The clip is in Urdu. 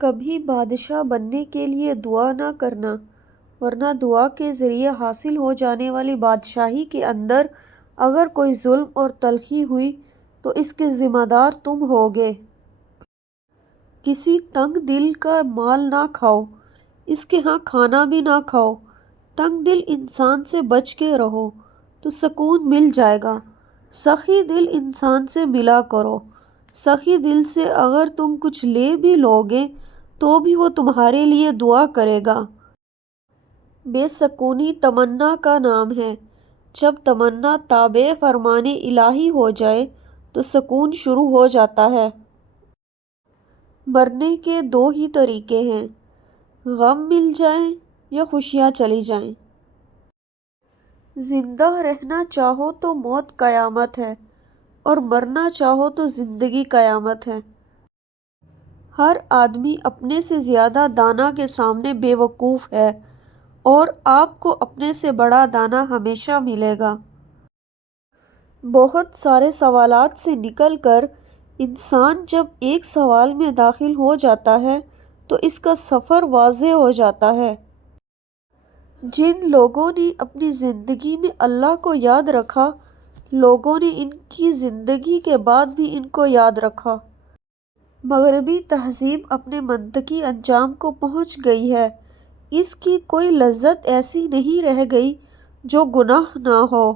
کبھی بادشاہ بننے کے لیے دعا نہ کرنا، ورنہ دعا کے ذریعے حاصل ہو جانے والی بادشاہی کے اندر اگر کوئی ظلم اور تلخی ہوئی تو اس کے ذمہ دار تم ہوگے۔ کسی تنگ دل کا مال نہ کھاؤ، اس کے ہاں کھانا بھی نہ کھاؤ۔ تنگ دل انسان سے بچ کے رہو تو سکون مل جائے گا۔ سخی دل انسان سے ملا کرو۔ سخی دل سے اگر تم کچھ لے بھی لوگے تو بھی وہ تمہارے لیے دعا کرے گا۔ بے سکونی تمنا کا نام ہے۔ جب تمنا تابع فرمان الہی ہو جائے تو سکون شروع ہو جاتا ہے۔ مرنے کے دو ہی طریقے ہیں، غم مل جائیں یا خوشیاں چلی جائیں۔ زندہ رہنا چاہو تو موت قیامت ہے، اور مرنا چاہو تو زندگی قیامت ہے۔ ہر آدمی اپنے سے زیادہ دانا کے سامنے بے وقوف ہے، اور آپ کو اپنے سے بڑا دانا ہمیشہ ملے گا۔ بہت سارے سوالات سے نکل کر انسان جب ایک سوال میں داخل ہو جاتا ہے تو اس کا سفر واضح ہو جاتا ہے۔ جن لوگوں نے اپنی زندگی میں اللہ کو یاد رکھا، لوگوں نے ان کی زندگی کے بعد بھی ان کو یاد رکھا۔ مغربی تہذیب اپنے منطقی انجام کو پہنچ گئی ہے۔ اس کی کوئی لذت ایسی نہیں رہ گئی جو گناہ نہ ہو۔